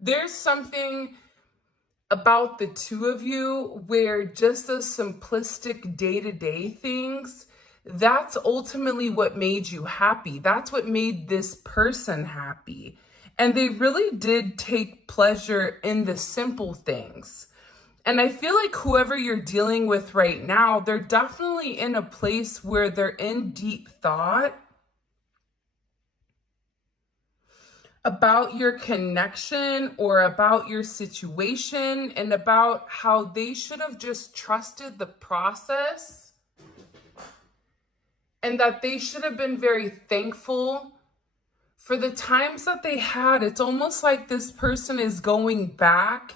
there's something about the two of you where just the simplistic day-to-day things, that's ultimately what made you happy. That's what made this person happy. And they really did take pleasure in the simple things. And I feel like whoever you're dealing with right now, they're definitely in a place where they're in deep thought about your connection or about your situation and about how they should have just trusted the process and that they should have been very thankful for the times that they had. It's almost like this person is going back.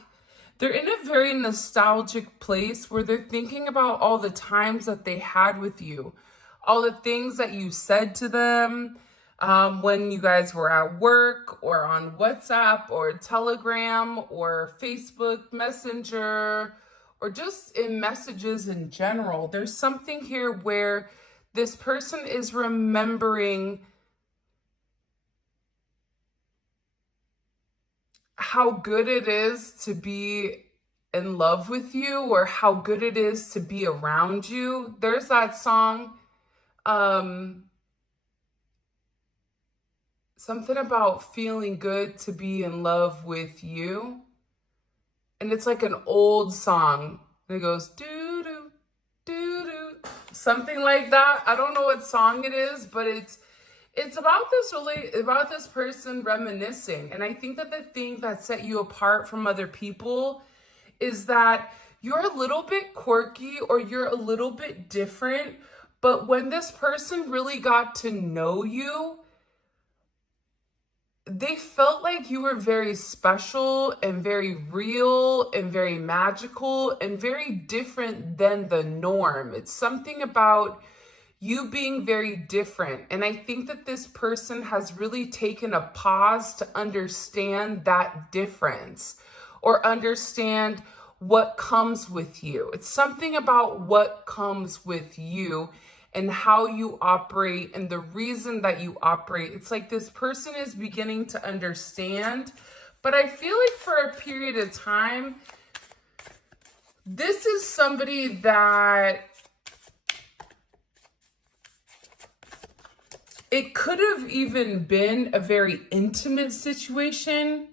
They're in a very nostalgic place where they're thinking about all the times that they had with you, all the things that you said to them, when you guys were at work or on WhatsApp or Telegram or Facebook Messenger or just in messages in general. There's something here where this person is remembering how good it is to be in love with you or how good it is to be around you. There's that song, something about feeling good to be in love with you. And it's like an old song. And it goes, doo-doo, doo-doo, something like that. I don't know what song it is, but it's about this person reminiscing. And I think that the thing that set you apart from other people is that you're a little bit quirky or you're a little bit different. But when this person really got to know you, they felt like you were very special and very real and very magical and very different than the norm. It's something about you being very different. And I think that this person has really taken a pause to understand that difference or understand what comes with you. It's something about what comes with you and how you operate and the reason that you operate. It's like this person is beginning to understand, but I feel like for a period of time, this is somebody that it could have even been a very intimate situation.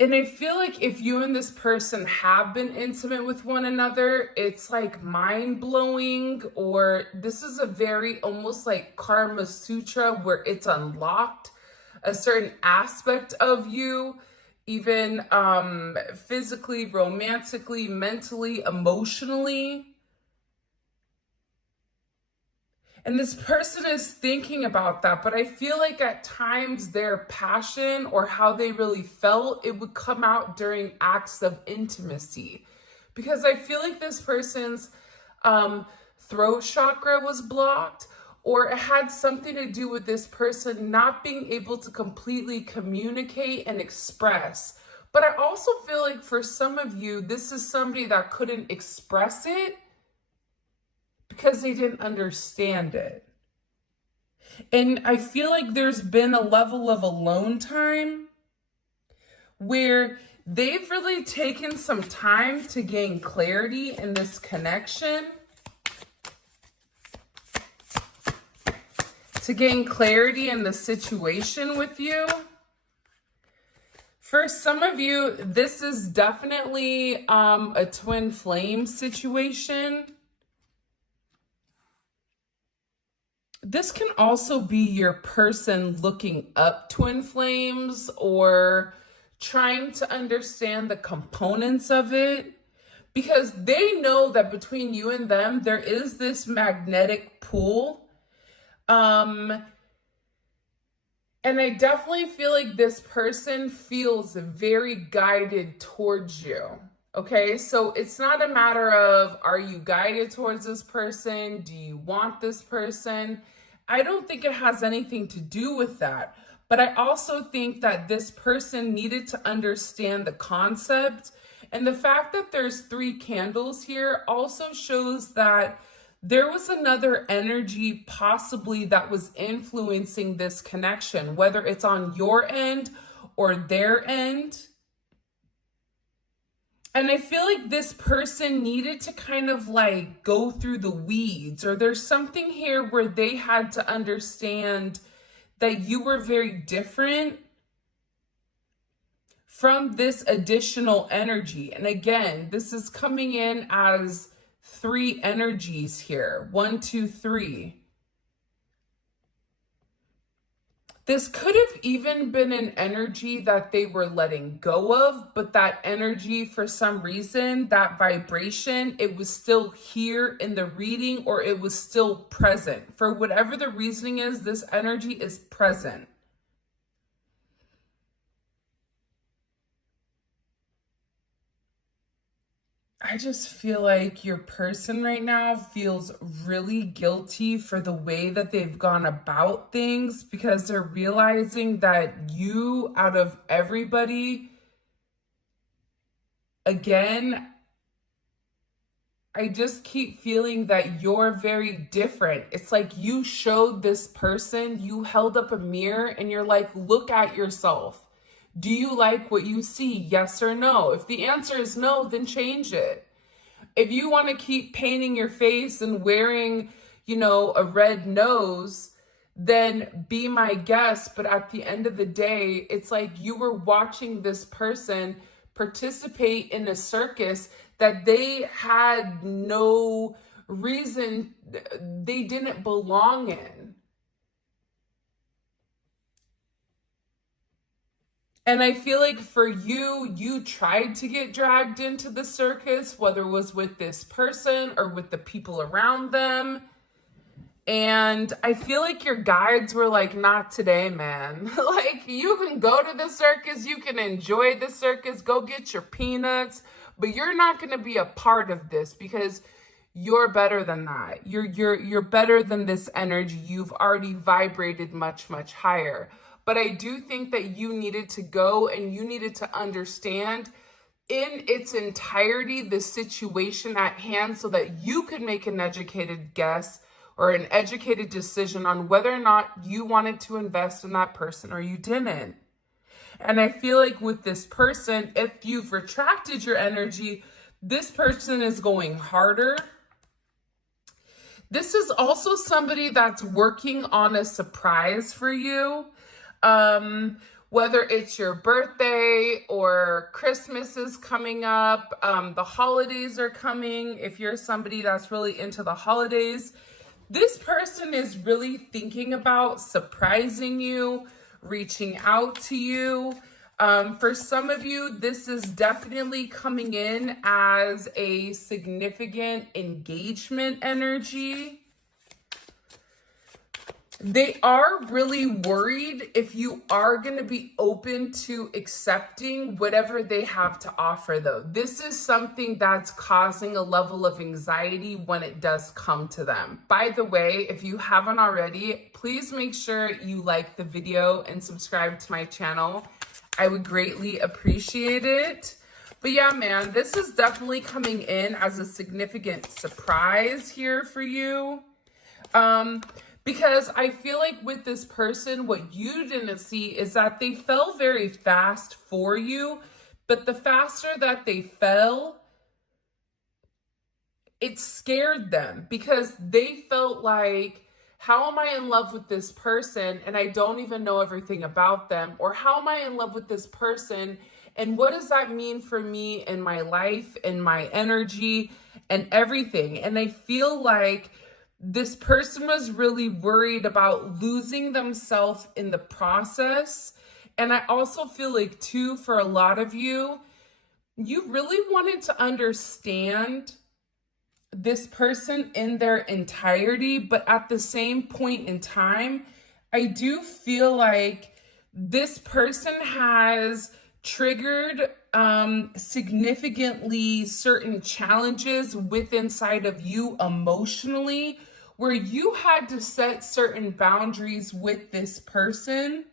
And I feel like if you and this person have been intimate with one another, it's like mind-blowing, or this is a very almost like Karma Sutra where it's unlocked a certain aspect of you, even physically, romantically, mentally, emotionally. And this person is thinking about that, but I feel like at times their passion or how they really felt, it would come out during acts of intimacy. Because I feel like this person's throat chakra was blocked, or it had something to do with this person not being able to completely communicate and express. But I also feel like for some of you, this is somebody that couldn't express it because they didn't understand it. And I feel like there's been a level of alone time where they've really taken some time to gain clarity in this connection, to gain clarity in the situation with you. For some of you, this is definitely a twin flame situation. This can also be your person looking up twin flames or trying to understand the components of it, because they know that between you and them, there is this magnetic pull. And I definitely feel like this person feels very guided towards you. Okay, so it's not a matter of, are you guided towards this person? Do you want this person? I don't think it has anything to do with that. But I also think that this person needed to understand the concept. And the fact that there's 3 candles here also shows that there was another energy possibly that was influencing this connection, whether it's on your end or their end. And I feel like this person needed to kind of like go through the weeds, or there's something here where they had to understand that you were very different from this additional energy. And again, this is coming in as 3 energies here. 1, 2, 3. This could have even been an energy that they were letting go of, but that energy, for some reason, that vibration, it was still here in the reading, or it was still present. For whatever the reasoning is, this energy is present. I just feel like your person right now feels really guilty for the way that they've gone about things, because they're realizing that you, out of everybody, again, I just keep feeling that you're very different. It's like you showed this person, you held up a mirror and you're like, look at yourself. Do you like what you see? Yes or no? If the answer is no, then change it. If you want to keep painting your face and wearing, a red nose, then be my guest. But at the end of the day, it's like you were watching this person participate in a circus that they had no reason, they didn't belong in. And I feel like for you, you tried to get dragged into the circus, whether it was with this person or with the people around them. And I feel like your guides were like, not today, man. Like, you can go to the circus, you can enjoy the circus, go get your peanuts, but you're not going to be a part of this, because you're better than that. You're better than this energy. You've already vibrated much, much higher. But I do think that you needed to go and you needed to understand in its entirety the situation at hand, so that you could make an educated guess or an educated decision on whether or not you wanted to invest in that person or you didn't. And I feel like with this person, if you've retracted your energy, this person is going harder. This is also somebody that's working on a surprise for you. Whether it's your birthday or Christmas is coming up, the holidays are coming. If you're somebody that's really into the holidays, this person is really thinking about surprising you, reaching out to you. For some of you, this is definitely coming in as a significant engagement energy. They are really worried if you are going to be open to accepting whatever they have to offer, though. This is something that's causing a level of anxiety when it does come to them. By the way, if you haven't already, please make sure you like the video and subscribe to my channel. I would greatly appreciate it. But yeah, man, this is definitely coming in as a significant surprise here for you. Because I feel like with this person, what you didn't see is that they fell very fast for you, but the faster that they fell, it scared them, because they felt like, how am I in love with this person and I don't even know everything about them? Or how am I in love with this person and what does that mean for me in my life and my energy and everything? And I feel like this person was really worried about losing themselves in the process. And I also feel like, too, for a lot of you, you really wanted to understand this person in their entirety. But at the same point in time, I do feel like this person has triggered significantly certain challenges inside of you emotionally, where you had to set certain boundaries with this person.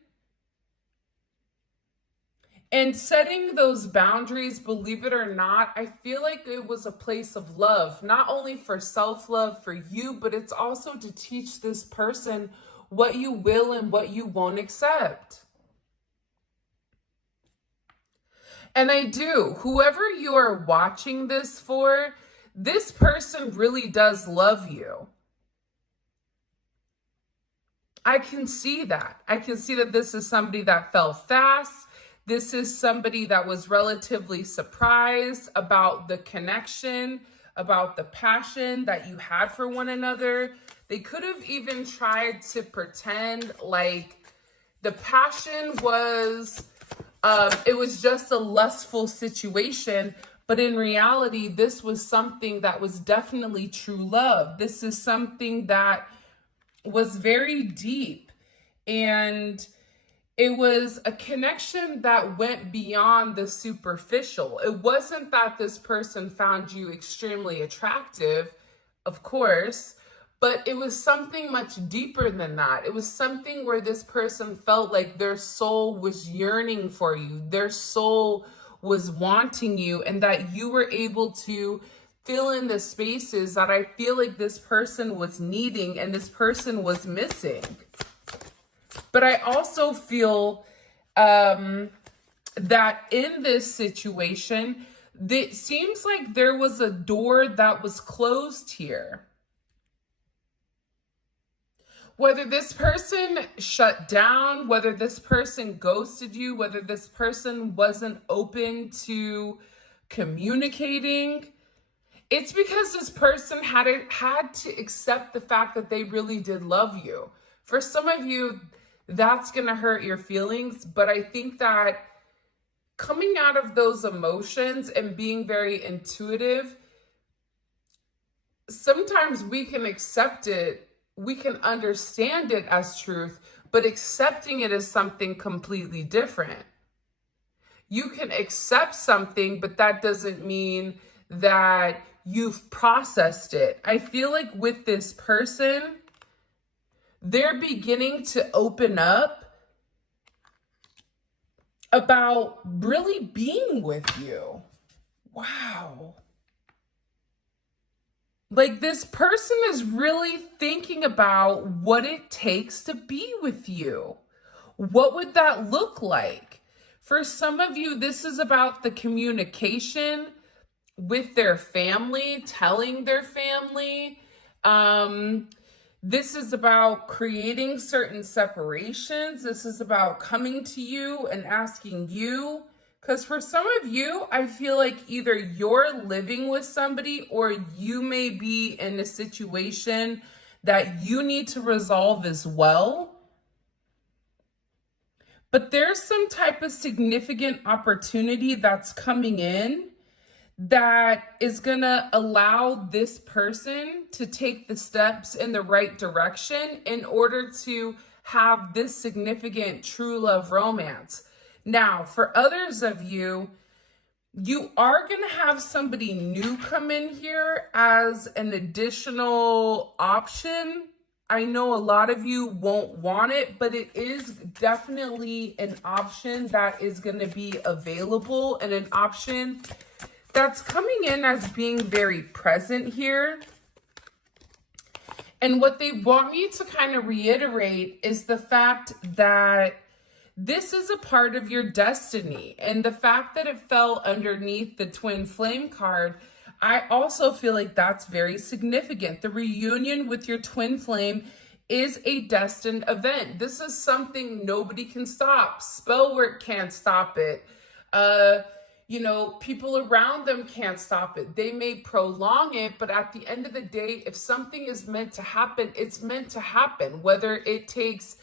And setting those boundaries, believe it or not, I feel like it was a place of love, not only for self-love for you, but it's also to teach this person what you will and what you won't accept. And I do. Whoever you are watching this for, this person really does love you. I can see that. I can see that this is somebody that fell fast. This is somebody that was relatively surprised about the connection, about the passion that you had for one another. They could have even tried to pretend like the passion was, it was just a lustful situation. But in reality, this was something that was definitely true love. This is something that was very deep, and it was a connection that went beyond the superficial. It wasn't that this person found you extremely attractive, of course, but it was something much deeper than that. It was something where this person felt like their soul was yearning for you, their soul was wanting you, and that you were able to fill in the spaces that I feel like this person was needing and this person was missing. But I also feel that in this situation, it seems like there was a door that was closed here. Whether this person shut down, whether this person ghosted you, whether this person wasn't open to communicating, it's because this person had to accept the fact that they really did love you. For some of you, that's going to hurt your feelings, but I think that coming out of those emotions and being very intuitive, sometimes we can accept it, we can understand it as truth, but accepting it is something completely different. You can accept something, but that doesn't mean that you've processed it. I feel like with this person, they're beginning to open up about really being with you. Wow. Like, this person is really thinking about what it takes to be with you. What would that look like? For some of you, this is about the communication with their family, telling their family. This is about creating certain separations. This is about coming to you and asking you. Because for some of you, I feel like either you're living with somebody or you may be in a situation that you need to resolve as well. But there's some type of significant opportunity that's coming in that is going to allow this person to take the steps in the right direction in order to have this significant true love romance. Now, for others of you, you are going to have somebody new come in here as an additional option. I know a lot of you won't want it, but it is definitely an option that is going to be available, and an option that's coming in as being very present here. And what they want me to kind of reiterate is the fact that this is a part of your destiny. And the fact that it fell underneath the twin flame card, I also feel like that's very significant. The reunion with your twin flame is a destined event. This is something nobody can stop. Spell work can't stop it. People around them can't stop it. They may prolong it, but at the end of the day, if something is meant to happen, it's meant to happen. Whether it takes,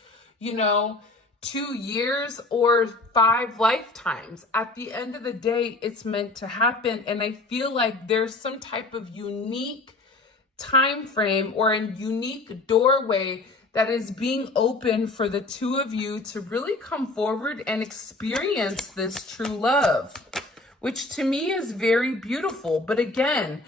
2 years or 5 lifetimes, at the end of the day, it's meant to happen. And I feel like there's some type of unique time frame or a unique doorway that is being opened for the two of you to really come forward and experience this true love, which to me is very beautiful. But again,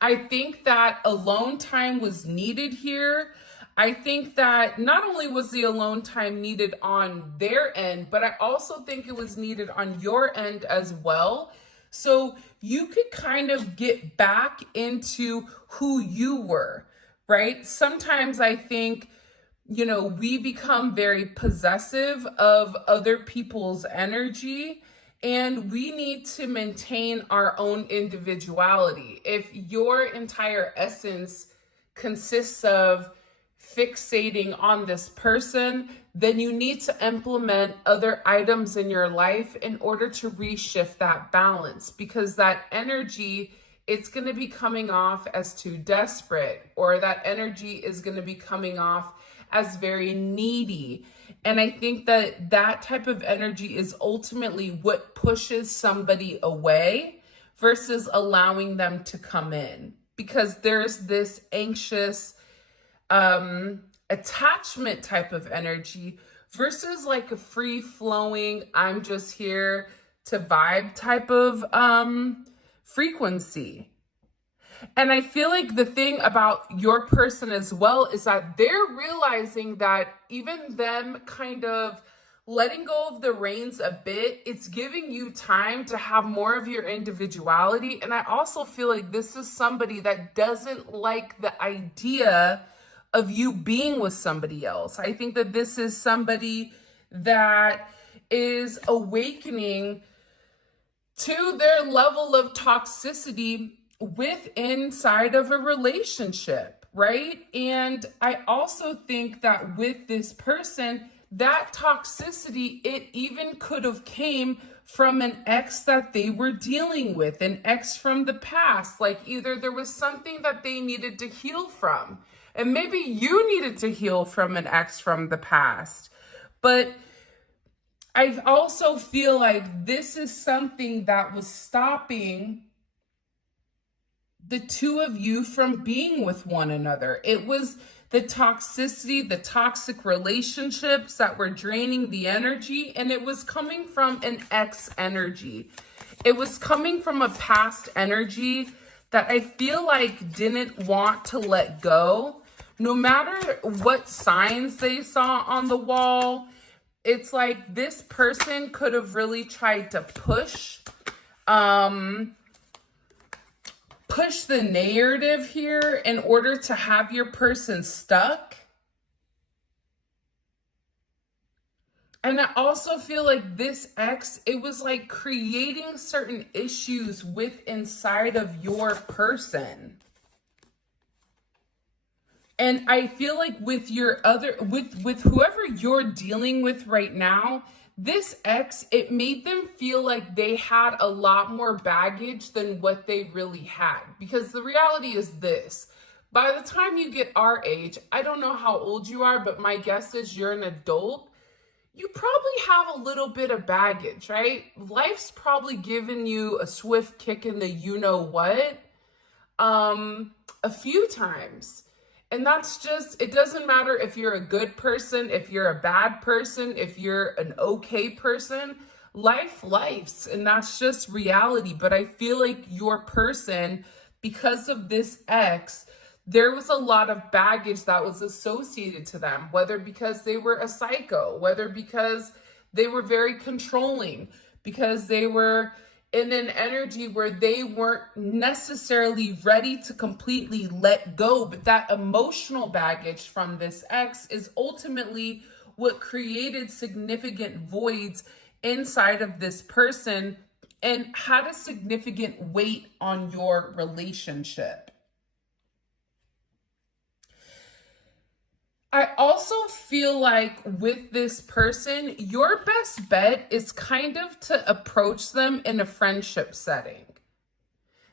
I think that alone time was needed here. I think that not only was the alone time needed on their end, but I also think it was needed on your end as well. So you could kind of get back into who you were, right? Sometimes I think, we become very possessive of other people's energy. And we need to maintain our own individuality. If your entire essence consists of fixating on this person, then you need to implement other items in your life in order to reshift that balance, because that energy, it's going to be coming off as too desperate, or that energy is going to be coming off as very needy. And I think that that type of energy is ultimately what pushes somebody away versus allowing them to come in, because there's this anxious attachment type of energy versus like a free flowing, I'm just here to vibe type of frequency. And I feel like the thing about your person as well is that they're realizing that even them kind of letting go of the reins a bit, it's giving you time to have more of your individuality. And I also feel like this is somebody that doesn't like the idea of you being with somebody else. I think that this is somebody that is awakening to their level of toxicity with inside of a relationship, right? And I also think that with this person, that toxicity, it even could have came from an ex that they were dealing with, an ex from the past. Like either there was something that they needed to heal from, and maybe you needed to heal from an ex from the past. But I also feel like this is something that was stopping the two of you from being with one another. It was the toxicity, the toxic relationships that were draining the energy, and it was coming from an ex energy. It was coming from a past energy that I feel like didn't want to let go. No matter what signs they saw on the wall, it's like this person could have really tried to push the narrative here in order to have your person stuck. And I also feel like this ex, it was like creating certain issues with inside of your person. And I feel like with your other, with whoever you're dealing with right now, this ex, it made them feel like they had a lot more baggage than what they really had. Because the reality is this: by the time you get our age, I don't know how old you are, but my guess is you're an adult. You probably have a little bit of baggage, right? Life's probably given you a swift kick in the you-know-what a few times. And that's just, it doesn't matter if you're a good person, if you're a bad person, if you're an okay person, life's, and that's just reality. But I feel like your person, because of this ex, there was a lot of baggage that was associated to them, whether because they were a psycho, whether because they were very controlling, because they were in an energy where they weren't necessarily ready to completely let go. But that emotional baggage from this ex is ultimately what created significant voids inside of this person and had a significant weight on your relationship. I also feel like with this person, your best bet is kind of to approach them in a friendship setting.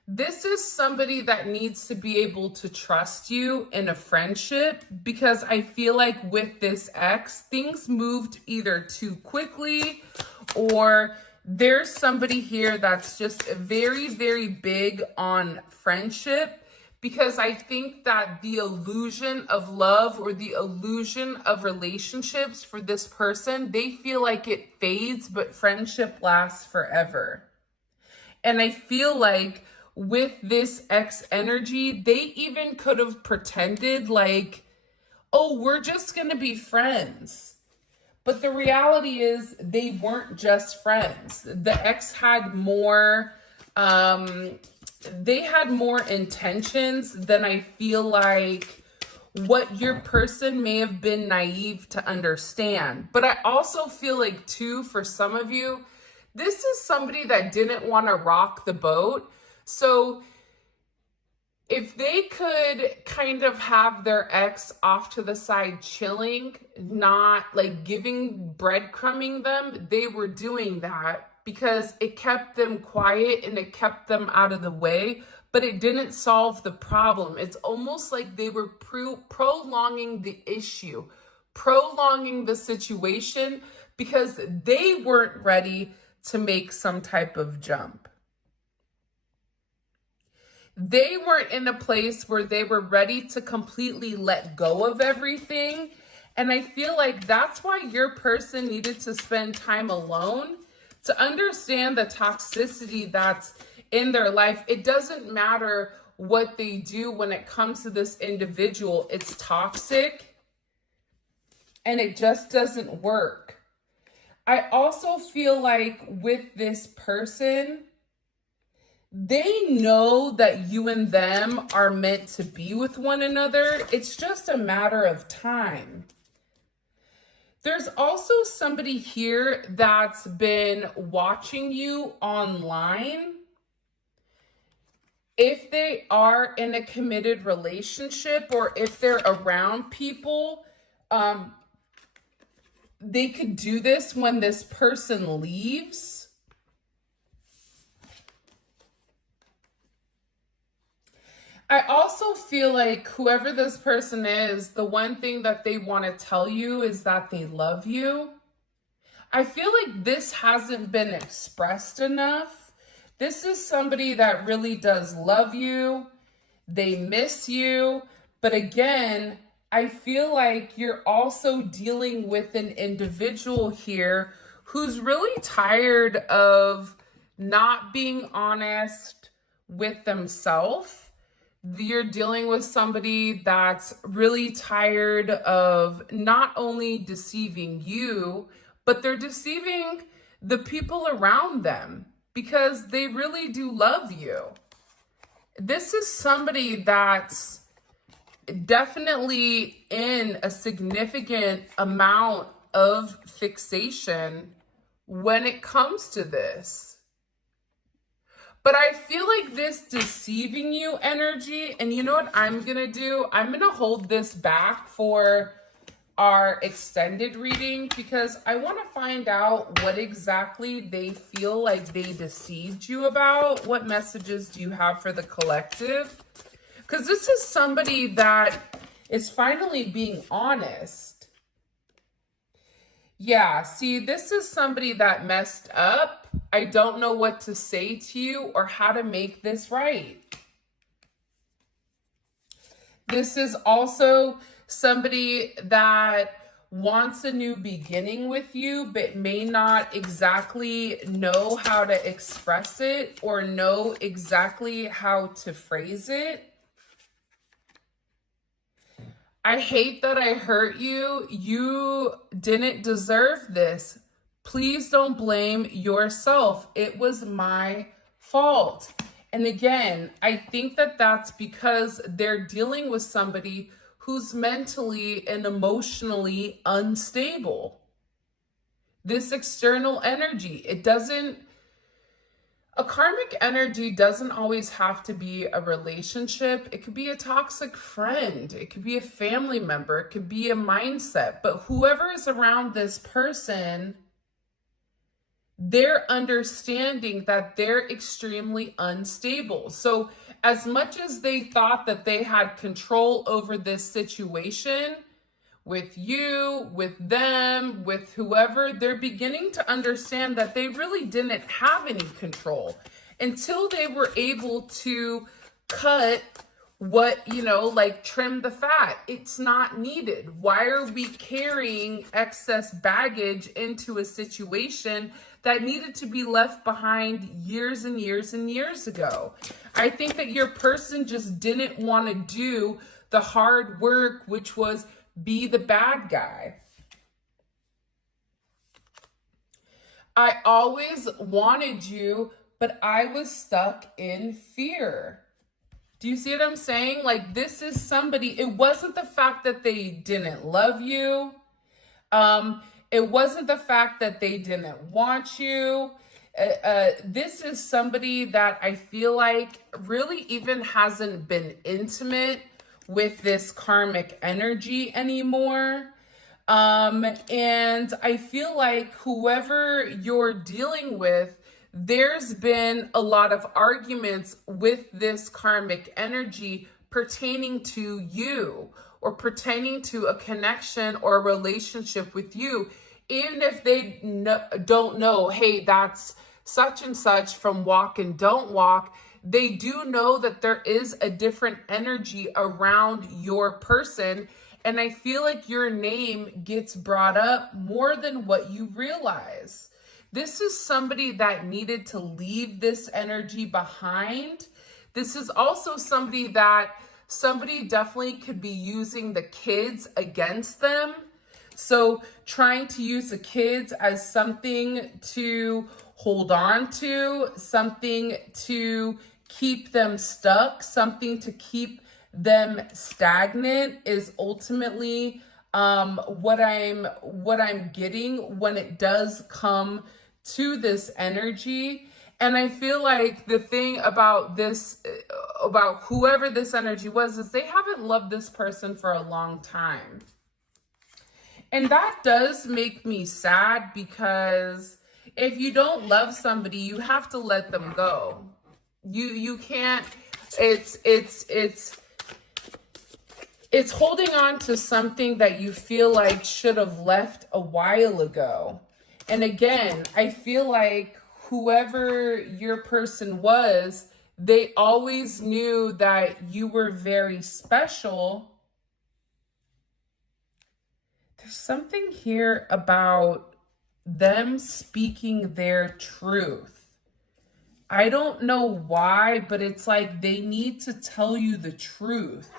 This is somebody that needs to be able to trust you in a friendship, because I feel like with this ex, things moved either too quickly, or there's somebody here that's just very, very big on friendship. Because I think that the illusion of love or the illusion of relationships for this person, they feel like it fades, but friendship lasts forever. And I feel like with this ex energy, they even could have pretended like, oh, we're just going to be friends. But the reality is they weren't just friends. The ex had more, they had more intentions than I feel like what your person may have been naive to understand. But I also feel like too, for some of you, This is somebody that didn't want to rock the boat. So if they could kind of have their ex off to the side chilling, not like breadcrumbing them, they were doing that because it kept them quiet and it kept them out of the way, but it didn't solve the problem. It's almost like they were prolonging the issue, prolonging the situation because they weren't ready to make some type of jump. They weren't in a place where they were ready to completely let go of everything. And I feel like that's why your person needed to spend time alone to understand the toxicity that's in their life. It doesn't matter what they do when it comes to this individual. It's toxic and it just doesn't work. I also feel like with this person, they know that you and them are meant to be with one another. It's just a matter of time. There's also somebody here that's been watching you online. If they are in a committed relationship or if they're around people, they could do this when this person leaves. I also feel like whoever this person is, the one thing that they want to tell you is that they love you. I feel like this hasn't been expressed enough. This is somebody that really does love you. They miss you. But again, I feel like you're also dealing with an individual here who's really tired of not being honest with themselves. You're dealing with somebody that's really tired of not only deceiving you, but they're deceiving the people around them because they really do love you. This is somebody that's definitely in a significant amount of fixation when it comes to this. But I feel like this deceiving you energy, and you know what I'm going to do? I'm going to hold this back for our extended reading because I want to find out what exactly they feel like they deceived you about. What messages do you have for the collective? Because this is somebody that is finally being honest. Yeah, see, this is somebody that messed up. I don't know what to say to you or how to make this right. This is also somebody that wants a new beginning with you, but may not exactly know how to express it or know exactly how to phrase it. I hate that I hurt you. You didn't deserve this. Please don't blame yourself. It was my fault. And again, I think that that's because they're dealing with somebody who's mentally and emotionally unstable. This external energy, a karmic energy doesn't always have to be a relationship. It could be a toxic friend. It could be a family member. It could be a mindset. But whoever is around this person, they're understanding that they're extremely unstable. So as much as they thought that they had control over this situation with you, with them, with whoever, they're beginning to understand that they really didn't have any control until they were able to cut trim the fat. It's not needed. Why are we carrying excess baggage into a situation that needed to be left behind years and years and years ago? I think that your person just didn't want to do the hard work, which was be the bad guy. I always wanted you, but I was stuck in fear. Do you see what I'm saying? Like, this is somebody, it wasn't the fact that they didn't love you. It wasn't the fact that they didn't want you. This is somebody that I feel like really even hasn't been intimate with this karmic energy anymore. And I feel like whoever you're dealing with, there's been a lot of arguments with this karmic energy pertaining to you or pertaining to a connection or a relationship with you. Even if they don't know, hey, that's such and such from Walk and Don't Walk, they do know that there is a different energy around your person. And I feel like your name gets brought up more than what you realize. This is somebody that needed to leave this energy behind. This is also somebody definitely could be using the kids against them. So trying to use the kids as something to hold on to, something to keep them stuck, something to keep them stagnant is ultimately what I'm getting when it does come to this energy. And I feel like the thing about this, about whoever this energy was, is they haven't loved this person for a long time. And that does make me sad, because if you don't love somebody, you have to let them go. You can't, it's holding on to something that you feel like should have left a while ago. And again, I feel like whoever your person was, they always knew that you were very special. There's something here about them speaking their truth. I don't know why, but it's like they need to tell you the truth.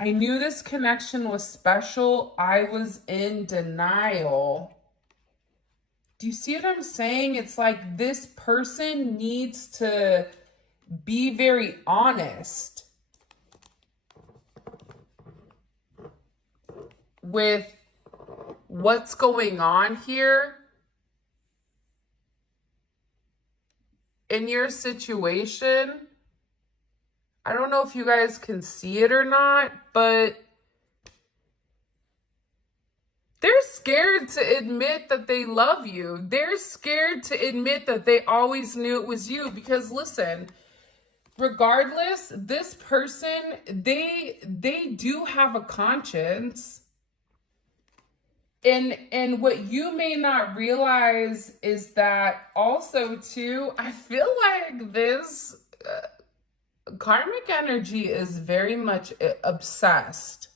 I knew this connection was special. I was in denial. Do you see what I'm saying? It's like this person needs to be very honest with what's going on here in your situation. I don't know if you guys can see it or not, but they're scared to admit that they love you. They're scared to admit that they always knew it was you, because listen, regardless, this person, they do have a conscience. And what you may not realize is that also too, I feel like this karmic energy is very much obsessed.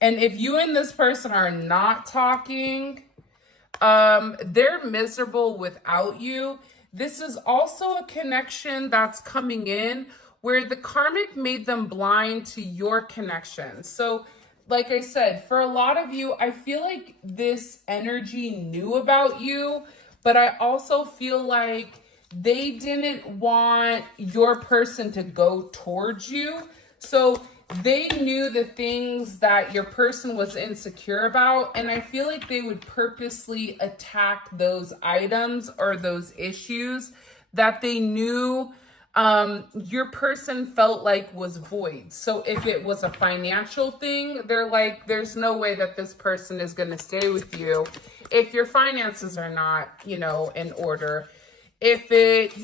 And if you and this person are not talking, they're miserable without you. This is also a connection that's coming in where the karmic made them blind to your connection. So like I said, for a lot of you, I feel like this energy knew about you, but I also feel like they didn't want your person to go towards you. So they knew the things that your person was insecure about, and I feel like they would purposely attack those items or those issues that they knew your person felt like was void. So if it was a financial thing, they're like, there's no way that this person is going to stay with you if your finances are not, in order. If it,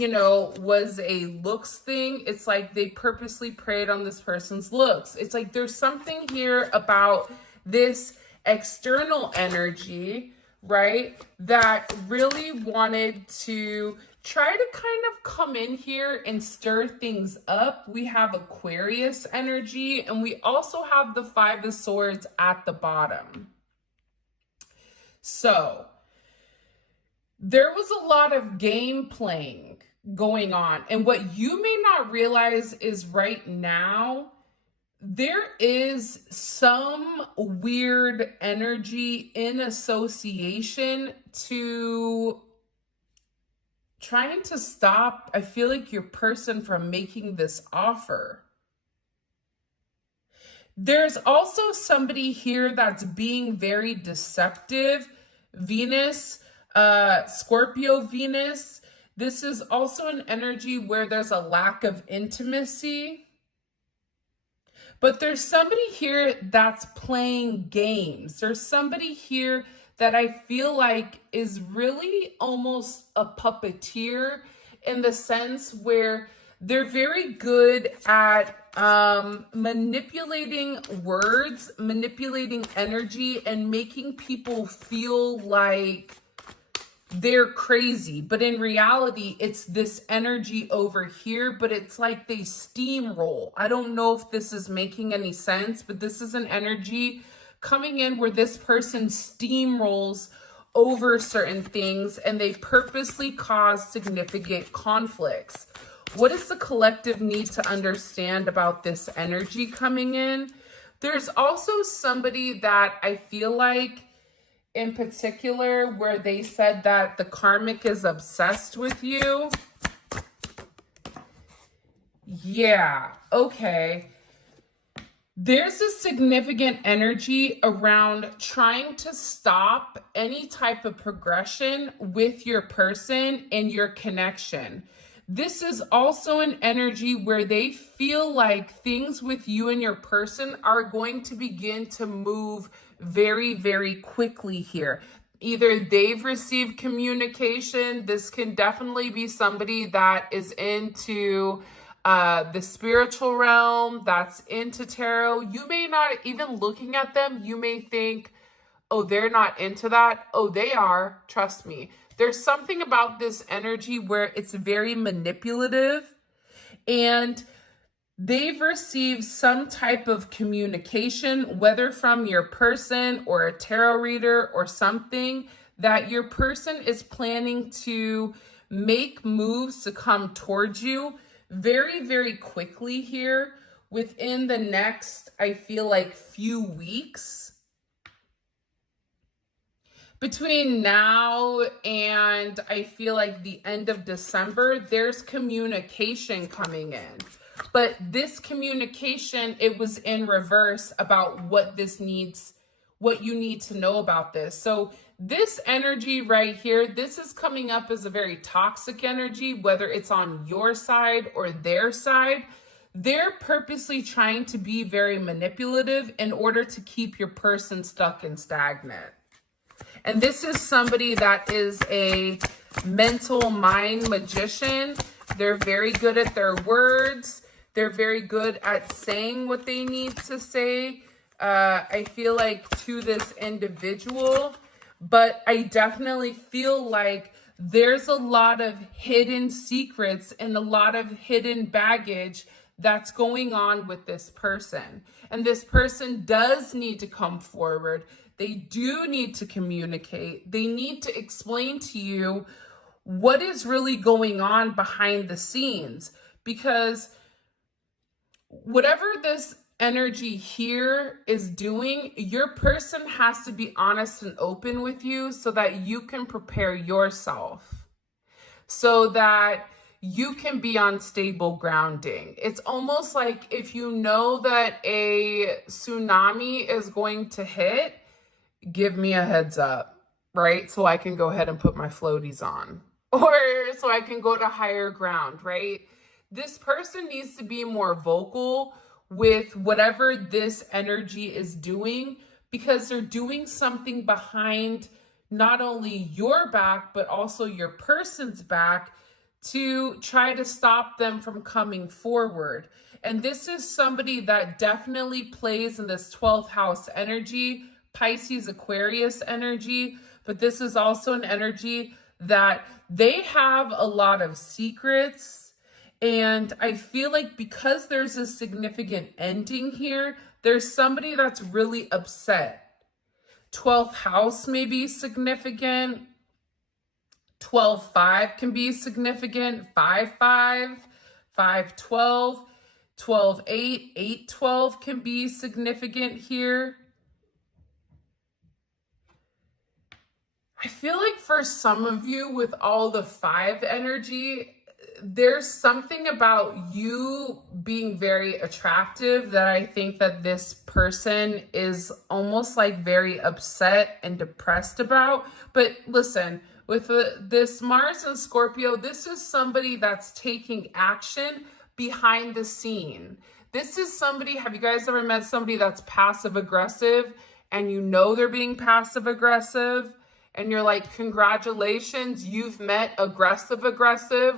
was a looks thing, it's like they purposely preyed on this person's looks. It's like there's something here about this external energy, right, that really wanted to try to kind of come in here and stir things up. We have Aquarius energy, and we also have the Five of Swords at the bottom. So there was a lot of game playing going on. And what you may not realize is right now, there is some weird energy in association to trying to stop, I feel like, your person from making this offer. There's also somebody here that's being very deceptive. Venus, Scorpio Venus. This is also an energy where there's a lack of intimacy. But there's somebody here that's playing games. There's somebody here that I feel like is really almost a puppeteer, in the sense where they're very good at manipulating words, manipulating energy, and making people feel like they're crazy. But in reality, it's this energy over here, but it's like they steamroll. I don't know if this is making any sense, but this is an energy coming in where this person steamrolls over certain things and they purposely cause significant conflicts. What is the collective need to understand about this energy coming in? There's also somebody that I feel like in particular where they said that the karmic is obsessed with you. Yeah, okay. There's a significant energy around trying to stop any type of progression with your person and your connection. This is also an energy where they feel like things with you and your person are going to begin to move very, very quickly here. Either they've received communication. This can definitely be somebody that is into the spiritual realm, that's into tarot. You may not, even looking at them, you may think, oh, they're not into that. Oh, they are. Trust me. There's something about this energy where it's very manipulative, and they've received some type of communication, whether from your person or a tarot reader or something, that your person is planning to make moves to come towards you very, very quickly here within the next, I feel like, few weeks. Between now and I feel like the end of December, there's communication coming in. But this communication, it was in reverse about what you need to know about this. So this energy right here, this is coming up as a very toxic energy, whether it's on your side or their side. They're purposely trying to be very manipulative in order to keep your person stuck and stagnant. And this is somebody that is a mental mind magician. They're very good at their words. They're very good at saying what they need to say, I feel like, to this individual. But I definitely feel like there's a lot of hidden secrets and a lot of hidden baggage that's going on with this person. And this person does need to come forward. They do need to communicate. They need to explain to you what is really going on behind the scenes, because whatever this energy here is doing, your person has to be honest and open with you so that you can prepare yourself, so that you can be on stable grounding. It's almost like if you know that a tsunami is going to hit, give me a heads up, right? So I can go ahead and put my floaties on, or so I can go to higher ground, right? This person needs to be more vocal with whatever this energy is doing, because they're doing something behind not only your back, but also your person's back to try to stop them from coming forward. And this is somebody that definitely plays in this 12th house energy, Pisces, Aquarius energy, but this is also an energy that they have a lot of secrets. And I feel like because there's a significant ending here, there's somebody that's really upset. 12th house may be significant. 12-5 can be significant. 5-5, 5-12, 12-8, 8-12 can be significant here. I feel like for some of you with all the 5 energy, there's something about you being very attractive that I think that this person is almost like very upset and depressed about. But listen, with this Mars and Scorpio, this is somebody that's taking action behind the scene. This is somebody, have you guys ever met somebody that's passive aggressive and you know they're being passive aggressive? And you're like, congratulations, you've met aggressive.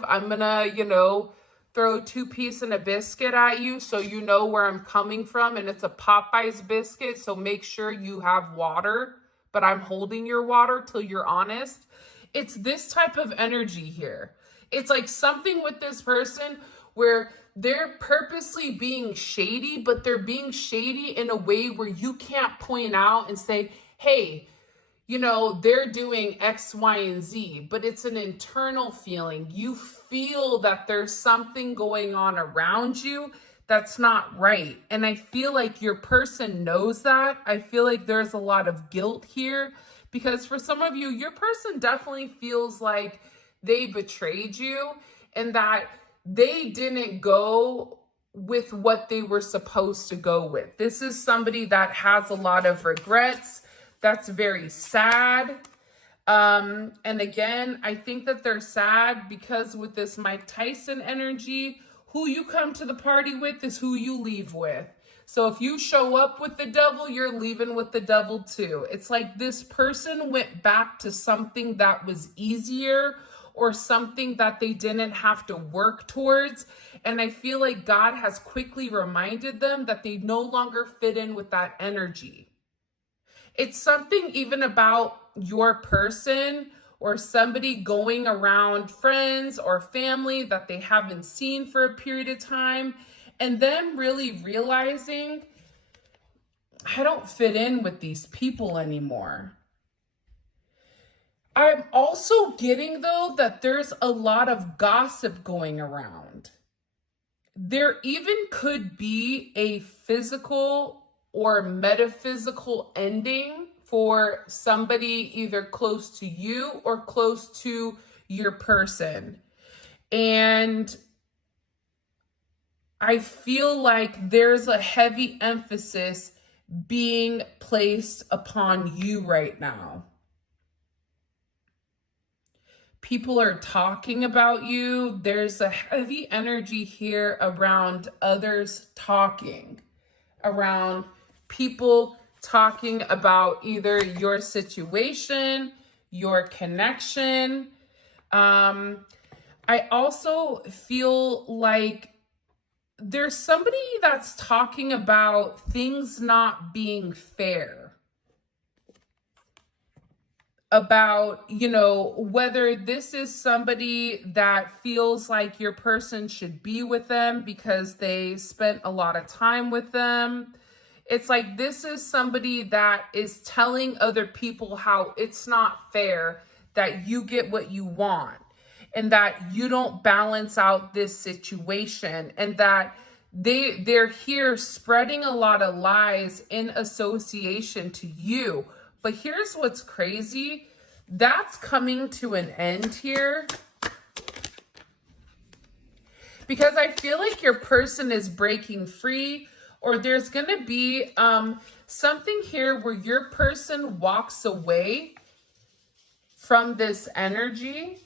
I'm gonna, throw 2 pieces and a biscuit at you so you know where I'm coming from. And it's a Popeye's biscuit, so make sure you have water, but I'm holding your water till you're honest. It's this type of energy here. It's like something with this person where they're purposely being shady, but they're being shady in a way where you can't point out and say, hey, they're doing X, Y, and Z, but it's an internal feeling. You feel that there's something going on around you that's not right. And I feel like your person knows that. I feel like there's a lot of guilt here because for some of you, your person definitely feels like they betrayed you and that they didn't go with what they were supposed to go with. This is somebody that has a lot of regrets. That's very sad. And again, I think that they're sad because with this Mike Tyson energy, who you come to the party with is who you leave with. So if you show up with the devil, you're leaving with the devil too. It's like this person went back to something that was easier or something that they didn't have to work towards. And I feel like God has quickly reminded them that they no longer fit in with that energy. It's something even about your person or somebody going around friends or family that they haven't seen for a period of time and them really realizing, I don't fit in with these people anymore. I'm also getting, though, that there's a lot of gossip going around. There even could be a physical or metaphysical ending for somebody either close to you or close to your person. And I feel like there's a heavy emphasis being placed upon you right now. People are talking about you. There's a heavy energy here around others talking, around people talking about either your situation, your connection. I also feel like there's somebody that's talking about things not being fair. About, whether this is somebody that feels like your person should be with them because they spent a lot of time with them. It's like this is somebody that is telling other people how it's not fair that you get what you want and that you don't balance out this situation and that they're here spreading a lot of lies in association to you. But here's what's crazy. That's coming to an end here. Because I feel like your person is breaking free, or there's going to be something here where your person walks away from this energy.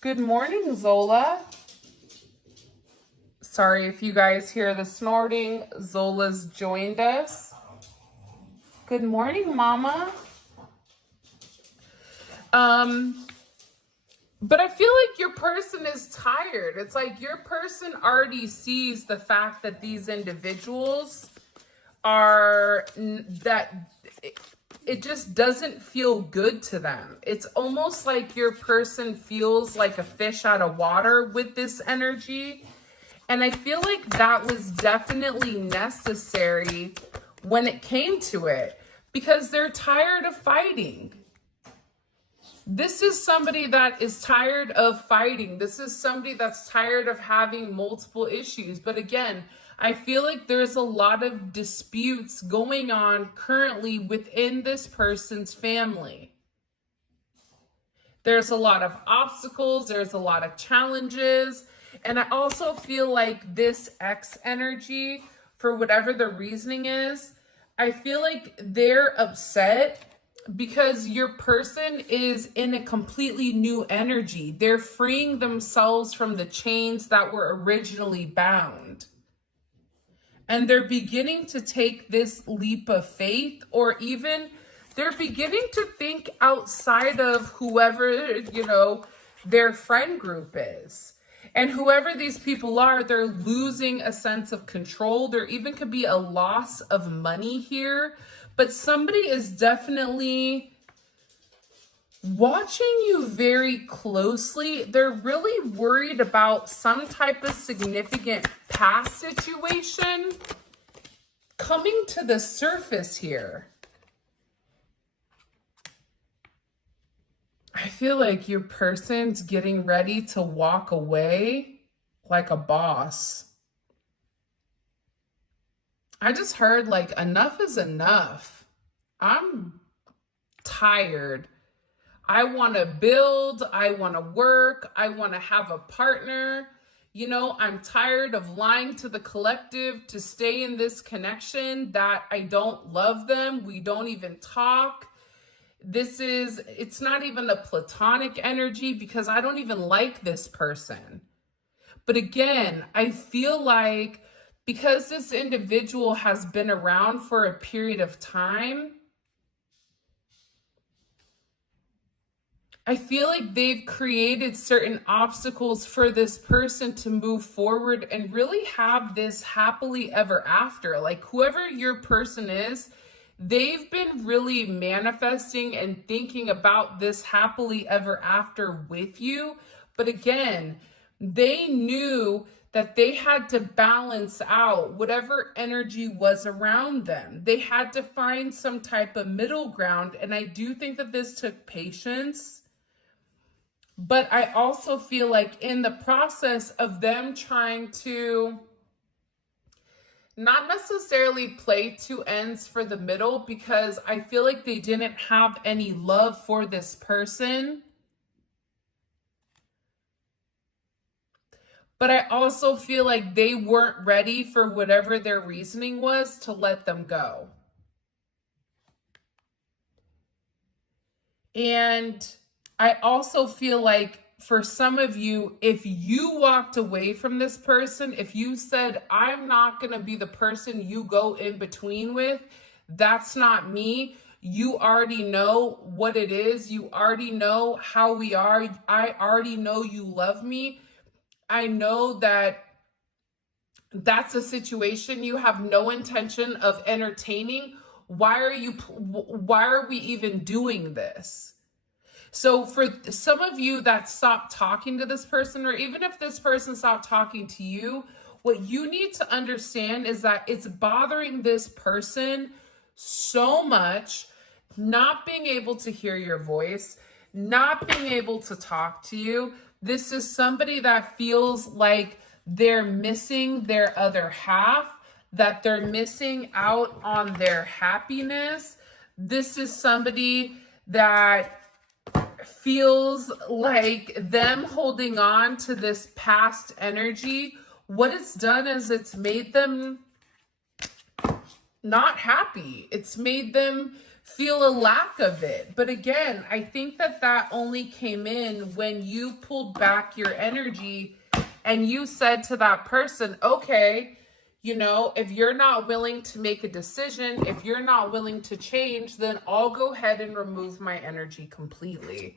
Good morning, Zola. Sorry if you guys hear the snorting. Zola's joined us. Good morning, Mama. But I feel like your person is tired. It's like your person already sees the fact that these individuals are, that it just doesn't feel good to them. It's almost like your person feels like a fish out of water with this energy. And I feel like that was definitely necessary when it came to it, because they're tired of fighting. This is somebody that is tired of fighting. This is somebody that's tired of having multiple issues. But again, I feel like there's a lot of disputes going on currently within this person's family. There's a lot of obstacles, there's a lot of challenges. And I also feel like this X energy, for whatever the reasoning is, I feel like they're upset because your person is in a completely new energy. They're freeing themselves from the chains that were originally bound. And they're beginning to take this leap of faith, or even they're beginning to think outside of whoever, their friend group is. And whoever these people are, they're losing a sense of control. There even could be a loss of money here, but somebody is definitely watching you very closely. They're really worried about some type of significant past situation coming to the surface here. I feel like your person's getting ready to walk away like a boss. I just heard like enough is enough. I'm tired. I want to build. I want to work. I want to have a partner. I'm tired of lying to the collective to stay in this connection that I don't love them. We don't even talk. It's not even a platonic energy because I don't even like this person. But again, I feel like because this individual has been around for a period of time, I feel like they've created certain obstacles for this person to move forward and really have this happily ever after. Like whoever your person is, they've been really manifesting and thinking about this happily ever after with you. But again, they knew that they had to balance out whatever energy was around them. They had to find some type of middle ground. And I do think that this took patience. But I also feel like in the process of them trying to not necessarily play two ends for the middle, because I feel like they didn't have any love for this person. But I also feel like they weren't ready for whatever their reasoning was to let them go. And I also feel like for some of you, if you walked away from this person, if you said, I'm not going to be the person you go in between with, that's not me. You already know what it is. You already know how we are. I already know you love me. I know that that's a situation you have no intention of entertaining. Why are we even doing this? So for some of you that stopped talking to this person, or even if this person stopped talking to you, what you need to understand is that it's bothering this person so much, not being able to hear your voice, not being able to talk to you. This is somebody that feels like they're missing their other half, that they're missing out on their happiness. This is somebody that feels like them holding on to this past energy, what it's done is it's made them not happy. It's made them feel a lack of it. But again, I think that only came in when you pulled back your energy and you said to that person, okay, if you're not willing to make a decision, if you're not willing to change, then I'll go ahead and remove my energy completely.